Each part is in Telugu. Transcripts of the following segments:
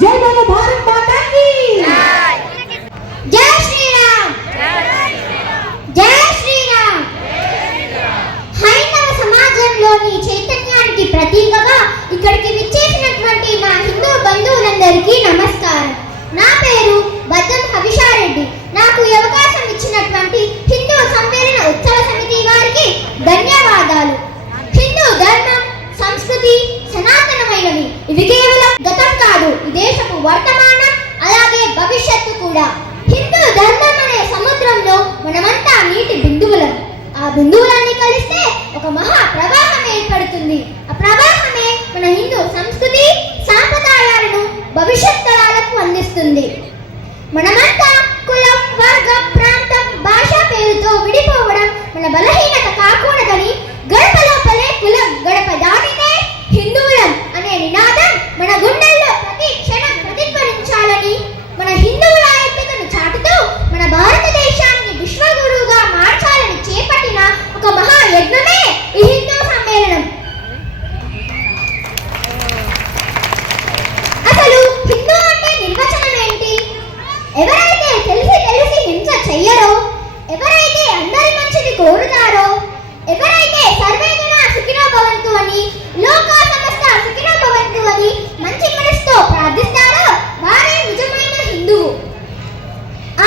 జై బోలో భారత్ మాతా కీ జై శ్రీరామ్ జై శ్రీరామ్. హైందవ సమాజంలోని చైతన్యానికి ప్రతీకగా ఇక్కడికి విచ్చేసినటువంటి నా హిందూ బంధువులందరికీ నమస్కారం. నా పేరు బద్దం హవిషారెడ్డి. నాకు ఈ అవకాశం ఇచ్చినటువంటి హిందూ సమ్మేళన ఉత్సవ సమితి వారికి ధన్యవాదాలు. హిందూ ధర్మం, సంస్కృతి సనాతనమైనవి. ఇవి కేవలం గతం కాదు, ఈ దేశపు వర్తమానం అలాగే భవిష్యత్తు కూడా. హిందూ ధర్మం అనే సముద్రంలో మనమంతా నీటి బిందువులం. ఆ బిందువులన్నీ కలిస్తే ఒక మహా ప్రవాహం ఏర్పడుతుంది. ఆ ప్రవాహమే మన హిందూ సంస్కృతి సాంప్రదాయాలను భవిష్యత్ తరాలకు అందిస్తుంది. మనమంతా కులం, వర్గం, ప్రాంతం, భాష పేరుతో విడిపోవడం మన బలహీనత కాకూడదని గడప లోపలే కులం, గడప దాటితే హిందువులం అనే నినాదం మన గుండెల్లో ప్రతి క్షణం ప్రతిధ్వనించాలని, మన హిందువుల ఐక్యతను చాటుతూ మన భారతదేశాన్ని విశ్వగురువుగా మార్చాలని చేపట్టిన ఒక మహాయజ్ఞమే ఈ హిందూ సమ్మేళనం. అసలు హిందూ అంటే నిర్వచనం ఏంటి? ఎవరైతే తెలిసి హింస చెయ్యరో, ఎవరైతే అందరి మంచిని కోరుతారో, ఎవరైతే సర్వే జనా సుఖినో భవంతు అని, లోకా సమస్త సుఖినో భవంతు అని మంచి మనసుతో ప్రార్థిస్తారో వారే నిజమైన హిందువు.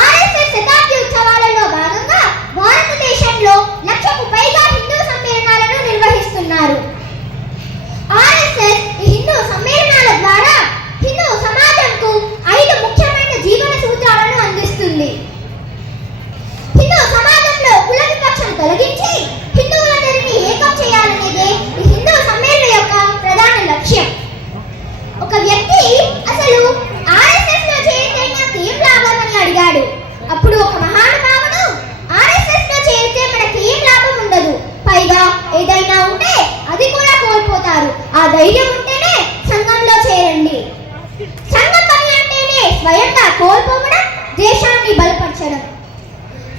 ఆర్ఎస్ఎస్ శతాబ్ది ఉత్సవాలలో భాగంగా భారతదేశంలో 1,00,000కు పైగా హిందూ సమ్మేళనాలను నిర్వహిస్తున్నారు. ఆర్ఎస్ఎస్ ఈ హిందూ సమ్మేళనాల ద్వారా హిందూ సమాజంకు 5 ముఖ్యమైన జీవన సూత్రాలను అందిస్తుంది. హిందూ సమాజంలో కుల వివక్షను తొలగించి హిందువులందరినీ ఏకం చేయాలనేదే ఈ హిందూ సమ్మేళనం యొక్క ప్రధాన లక్ష్యం. ఒక వ్యక్తి అసలు ఆర్ఎస్ఎస్ లో చేరితే నాకు ఏం లాభం అని అడిగాడు. అప్పుడు ఒక మహానుభావుడు, ఆర్ఎస్ఎస్ లో చేరితే మనకి ఏం లాభం ఉండదు, పైగా ఏదైనా ఉంటే అది కూడా కోల్పోతారు. ఆ ధైర్యం ఉంటేనే సంఘంలో చేరండి. సంఘం పని అంటేనే స్వయంగా కోల్పోవడం, దేశాన్ని బలపరచడం.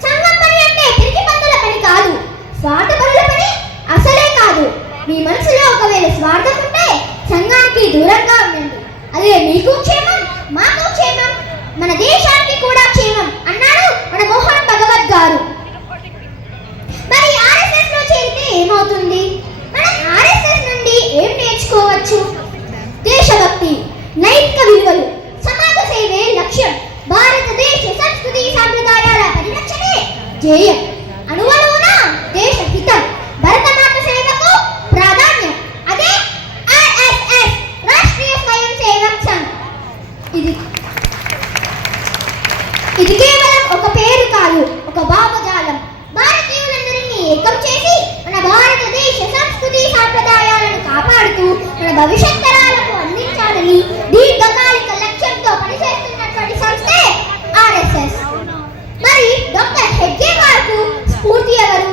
సంఘం పని అంటే తిరిగి పందుల పని కాదు, స్వార్థపరుల పని అసలే కాదు. మీ మనసులో ఒకవేళ స్వార్థం ఉంటే సంఘానికి దూరంగా ఉండండి. అదే మీకు క్షేమం, మాకు క్షేమం, మన దేశానికి కూడా క్షేమం అన్నాడు మన మోహన్ భగవత్ గారు. మరి ఆర్ఎస్ఎస్ లో చేరితే ఏమవుతుంది? మనం ఆర్ఎస్ఎస్ నుండి ఏం నేర్చుకోవచ్చు? దేశభక్తి, నైతిక విలువలు, సమాజ సేవే లక్ష్యం, భారతదేశ సంస్కృతి సాంప్రదాయాల పరిరక్షణే ధ్యేయం, అనువనువున దేశ హితం, భరతమాత సేవకు ప్రాధాన్యం. అదే ఆర్ఎస్ఎస్, రాష్ట్రీయ స్వయం సేవక్ సంఘ్. ఇది కేవలం ఒక పేరు కాదు, ఒక భావజాలం. భారతీయులందరినీ ఏకం చేసి మన భారతదేశ సంస్కృతి సాంప్రదాయాలను కాపాడుతూ మన భవిష్యత్ తరాలకు అందించాలని దీర్ఘకాలిక లక్ష్యంతో పనిచేస్తున్నటువంటి సంస్థే ఆర్ఎస్ఎస్. మరి డాక్టర్ హెడ్గేవార్కు స్ఫూర్తి ఎవరు?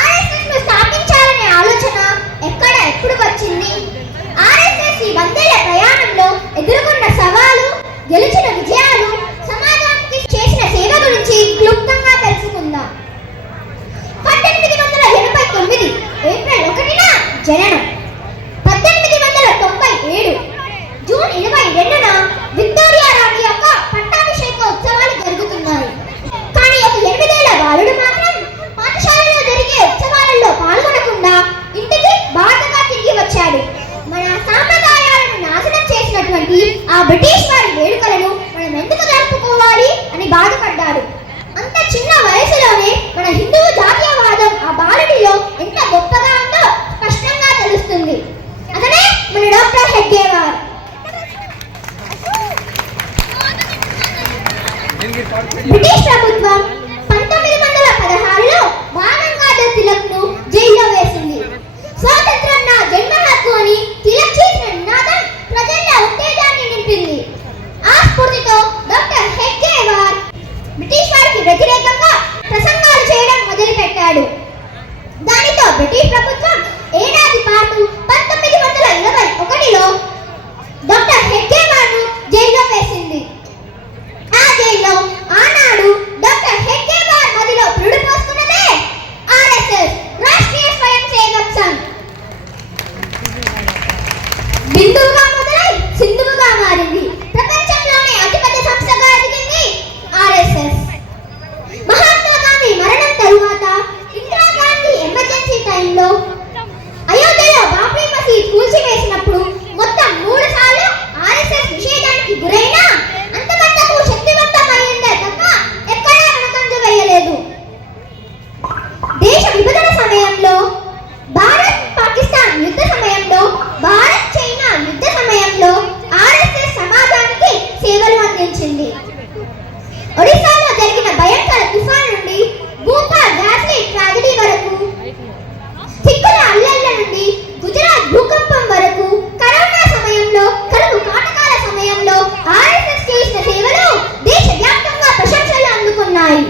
ఆర్ఎస్ఎస్ ను స్థాపించాలనే ఆలోచన ఎప్పుడు వచ్చింది? ఆర్ఎస్ఎస్ ఈ 100 ఏళ్ల ప్రయాణంలో ఎదుర్కొన్న సవాలు, గెలిచిన విజయాలు, సమాజానికి చేసిన సేవ గురించి క్లుప్తంగా తెలుసుకుందాం. 1889 ఏప్రిల్ 1న జననం. 1897 జూన్ 22న విక్టోరియా రాణి యొక్క పట్టాభిషేక ఉత్సవాలు జరుగుతున్నాయి. కానీ ఒక 8 ఏళ్ల బాలుడు మాత్రం పాఠశాలలో జరిగే ఉత్సవాలలో పాల్గొనకుండా ఇంటికి బాధగా తిరిగి వచ్చాడు. మన సాంప్రదాయాలను నాశనం చేసినటువంటి ఆ బ్రిటిష్ వారి వేడుకలను మనం ఎందుకు జరుపుకోవాలి అని బాధపడ్డాడు. అంత చిన్న వయసులోనే మన హిందూ జాతీయవాదం ఆ బాలుడిలో ఎంత గొప్పగా ఉందో స్పష్టంగా తెలుస్తుంది. అతనే మన డాక్టర్ హెడ్గేవార్. బ్రిటిష్ ప్రభుత్వం 1916లో బాలగంగాధర్ తిలక్ ను జైల్లో వేసింది. స్వాతంత్రం నా జన్మ హక్కు అని తిలక్ చేసిన నినాదం ప్రజల్లో ఉత్తేజాన్ని నింపింది. ఆ స్ఫూర్తితో డాక్టర్ హెడ్గేవార్ బ్రిటిష్ వారికి వ్యతిరేకంగా ప్రసంగాలు చేయడం మొదలుపెట్టాడు. దానితో బ్రిటిష్ ప్రభుత్వం ఏడాది పాటు 1921లో డాక్టర్ హెడ్గేవార్ ను జైల్లో వేసింది. ఆ జైల్లో ఆనాడు డాక్టర్ రూపొందించింది. ఒడిశాలో జరిగిన భయంకర తుఫాన్ నుండి భూపాల్ గ్యాస్లీ ట్రాజడీ వరకు, సిక్కుల అల్లర్ల నుండి గుజరాత్ భూకంపం వరకు, కరోనా సమయంలో, కరువు కాటకాల సమయంలో ఆర్ఎస్ఎస్ చేసిన సేవలు దేశవ్యాప్తంగా ప్రశంసలు అందుకున్నాయి.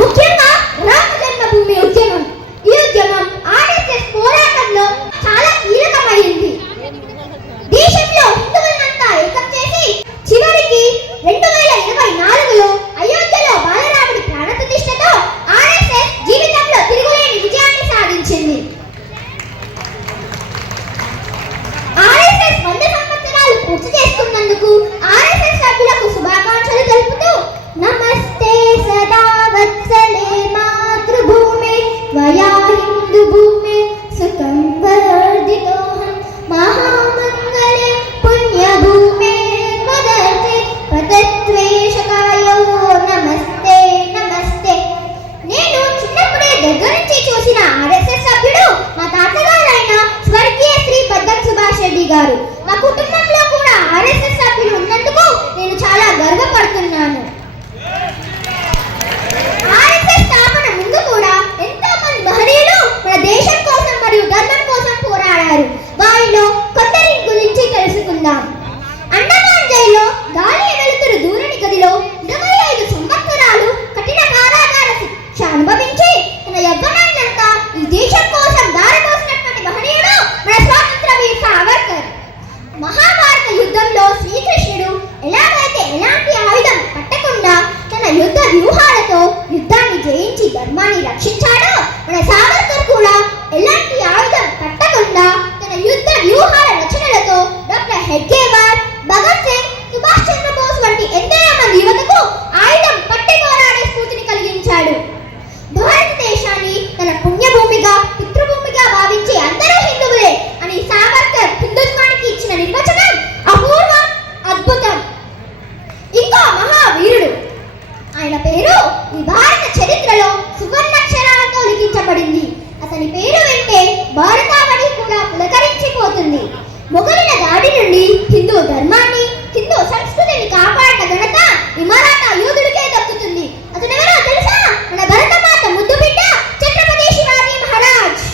ముఖ్యంగా రామ జన్మభూమి ఉద్యమం, ఈ ఉద్యమం ఆర్ఎస్ఎస్ పోరాటంలో చాలా కీలకమైంది. దేశంలో హిందువులంతా ఏకం చేసి చివరికి 2024లో అయోధ్యలో బాలరాముడి ప్రాణప్రతిష్ఠతో ఆర్ఎస్ఎస్ జీవితంలో తిరుగులేని విజయాన్ని సాధించింది. ఆర్ఎస్ఎస్ 100 సంవత్సరాలు పూర్తి చేసుకున్నందుకు ఆర్ఎస్ఎస్ సభ్యులకు శుభాకాంక్షలు తెలుపుతూ నమస్తే సదా వత్సలే మాతృభూమి వయా హిందూ భూమి సుఖం వర్ధితోహం మహామంగళే పుణ్యభూమే వదతే పదత్వేషకాయో నమస్తే నమస్తే. నేను చిన్నప్పుడే దగ్గర నుంచి చూసిన ఆర్ఎస్ఎస్ సభ్యుడు మా తాతగారైన స్వర్గీయ శ్రీ పద్దం సుభాష్ రెడ్డి గారు. మా కుటుంబంలో కూడా ఆర్ఎస్ఎస్ సభ్యులు ఉన్నందుకు నేను చాలా గర్వపడుతున్నాను. ఆర్ఎస్ఎస్ స్థాపన ముందు కూడా ఎంతో మంది మహనీయులు మన దేశం కోసం మరియు ధర్మం కోసం పోరాడారు. వారిలో కొందరి గురించి తెలుసుకుందాం. అండమాన్ జైల్లో గాలి వెలుతురు దూరని గదిలో 25 సంవత్సరాలు కఠిన కారాగార శిక్ష అనుభవించి తన యవ్వనాన్నంతా ఈ దేశం కోసం దారిపోసినటువంటి మహనీయుడు మన స్వాతంత్ర వీర సావర్కర్. మహాభారత యుద్ధంలో శ్రీకృష్ణుడు ఎలాగైతే ఎలాంటి ఆయుధం పట్టకుండా తన యుద్ధ వ్యూహాలతో యుద్ధాన్ని జయించి ధర్మాన్ని రక్షించాడో, మన సావర్కర్ కూడా ఎలాంటి ఆయుధం పట్టకుండా తన యుద్ధ వ్యూహాల రచనలతో డాక్టర్ హెడ్గేవార్, భగత్ సింగ్, సుభాష్ చంద్రబోస్ వంటి ఎందరో మంది యువతకు ఆయుధం పట్టి పోరాడే స్ఫూర్తిని కలిగించాడు. భారతదేశాన్ని తన పుణ్యభూమిగా, పితృభూమిగా భావించి అందరూ హిందువులే అని సావర్కర్ హిందుత్వానికి ఇచ్చిన నిర్వచనం అపూర్వం, అద్భుతం. ఇంకో మహావీరుడు, ఆయన పేరు ఈ భారత చరిత్రలో సువర్ణాక్షరాలతో లిఖించబడింది. అతని పేరు వింటే భారతావళి కూడా పులకరించిపోతుంది. మొఘలుల దాడి నుండి హిందూ ధర్మాన్ని, హిందూ సంస్కృతిని కాపాడిన ఘనత ఈ మరాఠా యోధుడికే దక్కుతుంది. అతను ఎవరో తెలుసా? మన భరతమాత ముద్దు బిడ్డ ఛత్రపతి శివాజీ మహారాజ్.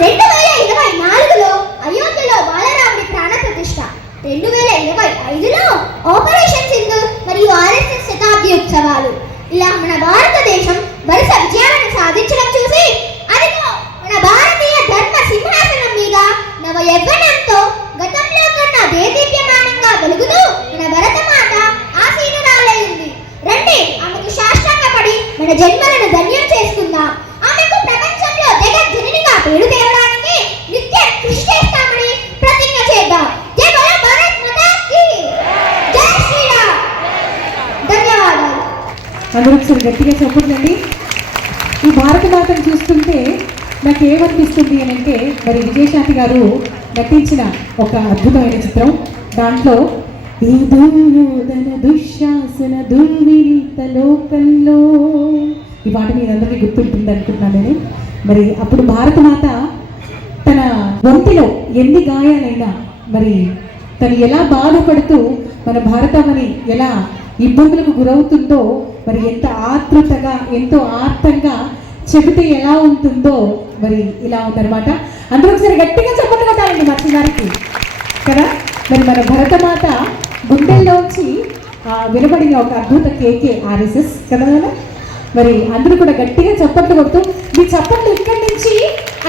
2024లో అయోధ్యలో బాలరాముడి ప్రాణప్రతిష్ఠ, 2025లో ఆపరేషన్ సింధూర్ మరియు ఆర్ఎస్ఎస్ శతాబ్ది ఉత్సవాలు. ఇలా మన భారతదేశం వరుస విజయాలను సాధించడం చూసి అదిగో మన భారతీయ ధర్మ సింహాసనం మీద నవ యవ్వనంతో గతంలో కన్నా దేదీప్యమానంగా వెలుగుతూ మన భరతమాత ఆసీనురాలైంది. రండి ఆమెకు సాష్టాంగపడి మన జన్మలను ధన్యం చేసుకుందాం. ఆమెకు ప్రపంచంలో జగజ్జననిగా పేరు తేవడానికి నిత్యం కృషి చేస్తామని ప్రతిజ్ఞ చేద్దాం. జై బోలో భారత్ మాతా కీ జై శ్రీరామ్. ధన్యవాదాలు. అందరూ ఒకసారి గట్టిగా చెప్పండి. ఈ భారత మాతను చూస్తుంటే నాకు ఏమనిపిస్తుంది అని అంటే, మరి విజయశాంతి గారు నటించిన ఒక అద్భుతమైన చిత్రం, దాంట్లో ఈ దుర్యోధన దుశ్శాసన దుర్వినీత లోకంలో, ఈ పాట మీద అందరికీ గుర్తుంటుంది అనుకుంటున్నాను నేను. మరి అప్పుడు భారతమాత తన ఒంటిలో ఎన్ని గాయాలైనా మరి తను ఎలా బాధపడుతూ మన భారతమని ఎలా ఇబ్బందులకు గురవుతుందో, మరి ఎంత ఆతృతగా, ఎంతో ఆర్తంగా చెబితే ఎలా ఉంటుందో మరి ఇలా ఉందన్నమాట. అందరూ ఒకసారి గట్టిగా చెప్పండి కదాలండి మా చిన్నారికి కదా. మరి మన భరతమాత గుండెల్లోంచి వినబడిన ఒక అద్భుత కేకే ఆర్ఎస్ఎస్ కదా. మరి అందరూ కూడా గట్టిగా చప్పట్లు కొడుతూ, మీ చప్పట్లు ఇక్కడి నుంచి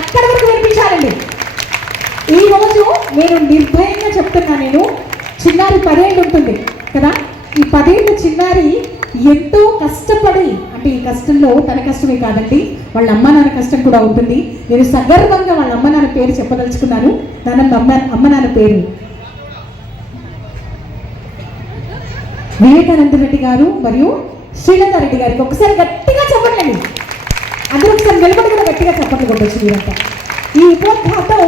అక్కడి వరకు వినిపించాలండి. ఈరోజు నేను నిర్భయంగా చెప్తున్నా, నేను చిన్నారి 10 ఏళ్ళు ఉంటుంది కదా. ఈ 10 ఏళ్ళ చిన్నారి ఎంతో కష్టపడి, అంటే ఈ కష్టంలో తన కష్టమే కాదండి, వాళ్ళ అమ్మ నాన్న కష్టం కూడా ఉంటుంది. నేను సగర్వంగా వాళ్ళ అమ్మ నాన్న పేరు చెప్పదలుచుకున్నాను. అమ్మ నాన్న పేరు వివేకానంద రెడ్డి గారు మరియు శ్రీలంక రెడ్డి గారికి ఒకసారి గట్టిగా చెప్పండి. అందరూ ఒకసారి నిలబడి కూడా గట్టిగా చెప్పండి కొట్టచ్చు మీరంతా. ఈ ఉపోద్ఘాతం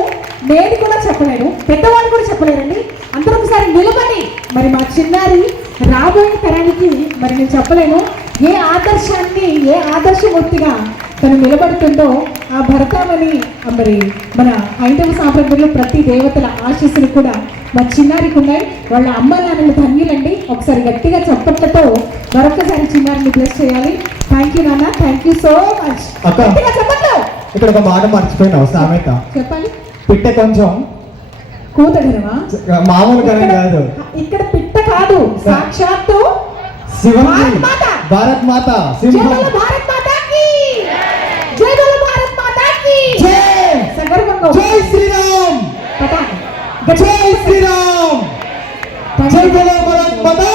నేను కూడా చెప్పలేను, పెద్దవాళ్ళు కూడా చెప్పలేరండి. అందరూ ఒకసారి నిలబడి మరి మా చిన్నారి రాబోయే తరానికి మరి నేను చెప్పలేను ఏ ఆదర్శాన్ని, ఏ ఆదర్శమూర్తిగా తను నిలబడుతుందో ఆ భరతామణి మరి మన హైందవ సాంప్రదాయంలో ప్రతి దేవతల ఆశీస్సులు కూడా మా చిన్నారికి ఉన్నాయి. వాళ్ళ అమ్మ నాన్నలు ధన్యులండి. ఒకసారి గట్టిగా చప్పట్లతో మరొకసారి చిన్నారిని బ్లెస్ చేయాలి. థ్యాంక్ యూ నాన్న, థ్యాంక్ యూ సో మచ్. అక్క. గట్టిగా చప్పట్లు. ఇక్కడ ఒక మాట మర్చిపోయినావు సామెత. చెప్పాలి. పిట్ట కొంచెం కూతగరమా? మామూలు గణం కాదు. ఇక్కడ పిట్ట కాదు, సాక్షాత్తు శివం, భారత్ మాత. భారత్ మాత, జై సింహం. బోలో భారత్ మాతాకి, జై బోలో భారత్ మాతాకి. జై సగర్వంగా జై శ్రీరామ్, పతాక. జై శ్రీరామ్, జై బోలో భారత్ మాతా